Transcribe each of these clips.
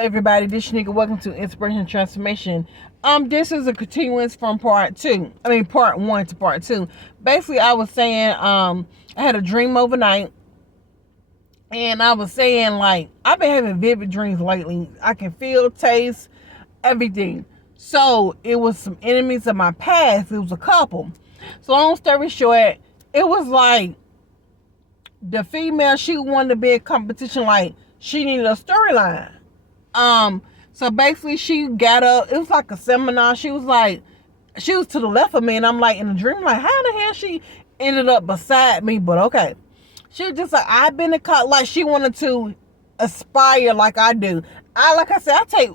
Everybody, this nigga, welcome to Inspiration Transformation. This is a continuance from part one to part two. Basically, I was saying, I had a dream overnight, and I was saying, like, I've been having vivid dreams lately. I can feel, taste, everything. So, it was some enemies of my past. It was a couple. So, long story short, it was like, the female, she wanted to be in competition, like, she needed a storyline. So basically she got up, it was like a seminar, she was to the left of me, and I'm like, in the dream, like, how the hell she ended up beside me? But okay. She was just like, I've been a cop, like she wanted to aspire like I do. Like I said, I take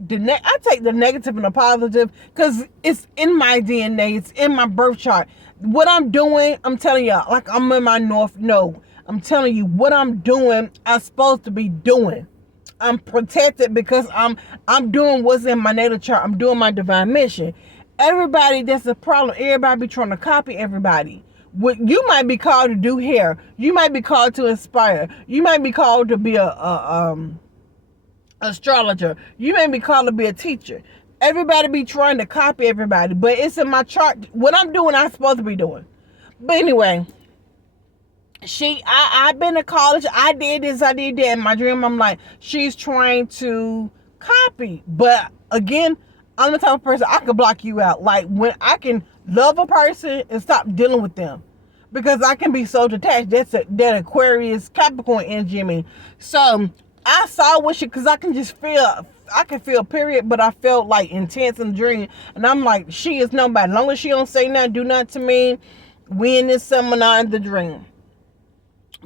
the negative and the positive, because it's in my DNA, it's in my birth chart. What I'm doing, I'm telling y'all, like I'm in my North Node. I'm telling you, what I'm doing, I'm supposed to be doing. I'm protected because I'm doing what's in my natal chart. I'm doing my divine mission. Everybody, that's the problem. Everybody be trying to copy everybody. What you might be called to do here, you might be called to inspire. You might be called to be a astrologer. You may be called to be a teacher. Everybody be trying to copy everybody, but it's in my chart. What I'm doing, I'm supposed to be doing. But anyway, I've been to college, I did this, I did that. In my dream, I'm like, she's trying to copy. But again, I'm the type of person, I can block you out. Like, when I can love a person and stop dealing with them, because I can be so detached. That Aquarius Capricorn energy in me. So I saw what she, because I can feel period, but I felt like intense in the dream. And I'm like, she is nobody. As long as she don't say nothing, do nothing to me, we in this seminar in the dream.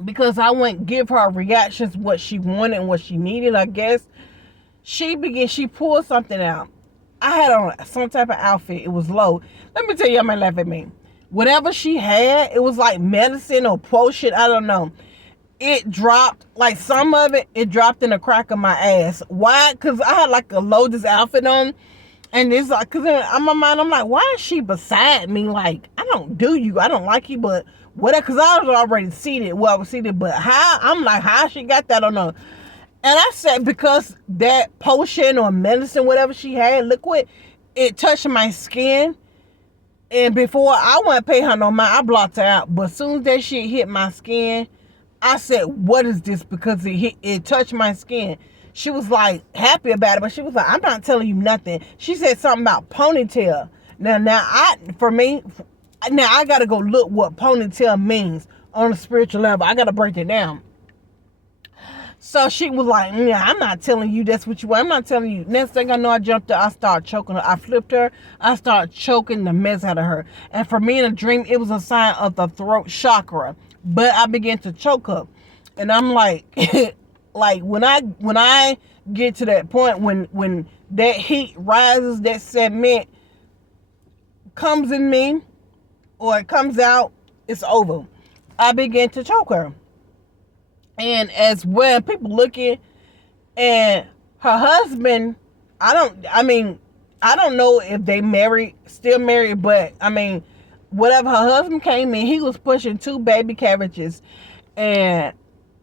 Because I wouldn't give her reactions, what she wanted and what she needed, I guess. She pulled something out. I had on some type of outfit. It was low. Let me tell you, y'all might laugh at me. Whatever she had, it was like medicine or potion, I don't know. It dropped, like some of it dropped in the crack of my ass. Why? Because I had like a Lotus outfit on. And it's like, because in my mind, I'm like, why is she beside me? Like, I don't do you. I don't like you, but whatever. Because I was already seated. Well, I was seated, but how? I'm like, how she got that? I don't know. And I said, because that potion or medicine, whatever she had, liquid, it touched my skin. And before, I wouldn't pay her no mind. I blocked her out. But as soon as that shit hit my skin, I said, what is this? Because it touched my skin. She was like happy about it, but she was like, I'm not telling you nothing. She said something about ponytail. Now I gotta go look what ponytail means on a spiritual level. I gotta break it down. So she was like, yeah, I'm not telling you that's what you want. I'm not telling you. Next thing I know, I jumped her. I started choking her. I flipped her. I started choking the mess out of her. And for me in a dream, it was a sign of the throat chakra. But I began to choke her. And I'm like, like when I get to that point, when that heat rises, that sediment comes in me, or it comes out, it's over. I began to choke her. And as well, people looking, and her husband, I don't know if they still married, but whatever, her husband came in, he was pushing 2 baby carriages. And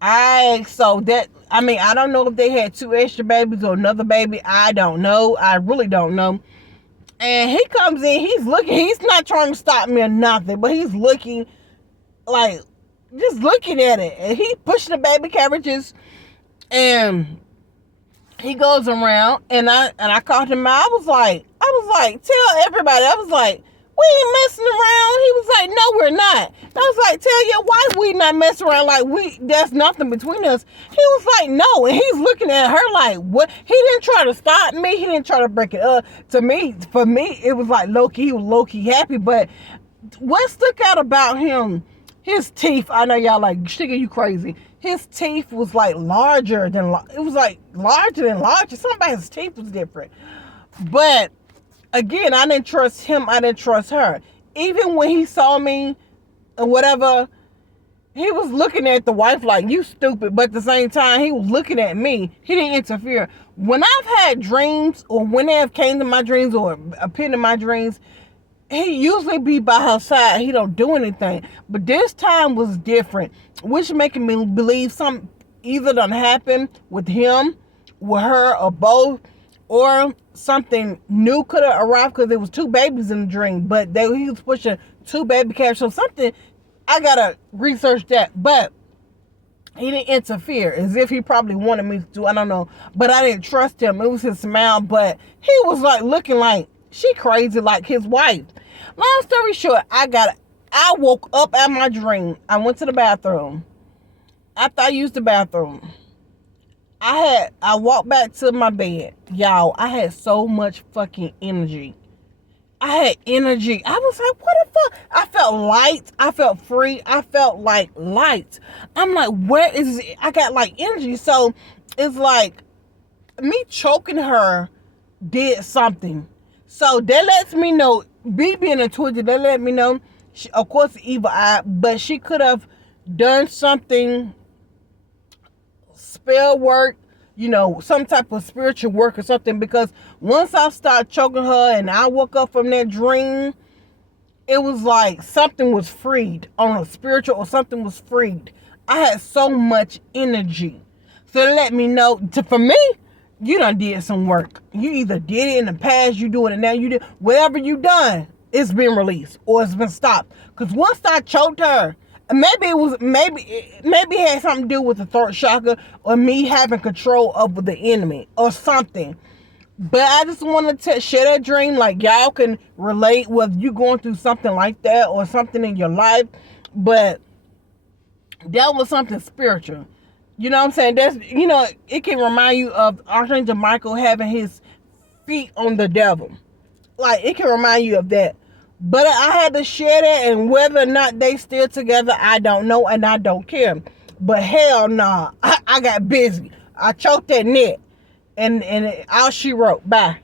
I don't know if they had 2 extra babies or another baby. I don't know. I really don't know. And he comes in, he's looking, he's not trying to stop me or nothing, but he's looking, like, just looking at it. And he pushing the baby carriages, and he goes around, and I called him out. I was like, tell everybody. I was like, we ain't messing around. He was like, no, we're not. I was like, tell your wife we not messing around. Like, there's nothing between us. He was like, no. And he's looking at her like, what? He didn't try to stop me. He didn't try to break it up. For me, it was like low-key. He was low-key happy. But what stuck out about him, his teeth, I know y'all like, Sugar, you crazy. His teeth was like larger than larger. Somebody's teeth was different. But again, I didn't trust him. I didn't trust her. Even when he saw me or whatever, he was looking at the wife like, you stupid. But at the same time, he was looking at me. He didn't interfere. When I've had dreams, or when they have came to my dreams or appeared in my dreams, he usually be by her side. He don't do anything. But this time was different, which making me believe something either done happened with him, with her or both, or something new could have arrived because there was two babies in the dream, but he was pushing two baby carriages. So something, I gotta research that, but he didn't interfere as if he probably wanted me to do. I don't know, but I didn't trust him. It was his smile, but he was like looking like she crazy, like his wife. Long story short, I woke up out of my dream. I went to the bathroom. After I used the bathroom, I walked back to my bed. Y'all, I had so much fucking energy. I had energy. I was like, what the fuck? I felt light. I felt free. I felt like light. I'm like, where is it? I got like energy. So it's like me choking her did something. So that lets me know, me being a Twitter, that let me know, she, of course, evil eye, but she could have done something, spell work, some type of spiritual work or something, because once I started choking her and I woke up from that dream, it was like something was freed on a spiritual, or something was freed. I had so much energy. So it let me know, for me, you done did some work. You either did it in the past, you doing it now, you did, whatever you done, it's been released or it's been stopped. Because once I choked her, maybe it had something to do with the throat chakra, or me having control over the enemy or something. But I just wanted to share that dream, like y'all can relate whether you going through something like that or something in your life. But that was something spiritual. You know what I'm saying? That's, it can remind you of Archangel Michael having his feet on the devil. Like, it can remind you of that. But I had to share that, and whether or not they still together, I don't know, and I don't care. But hell nah, I got busy. I choked that net, and all she wrote. Bye.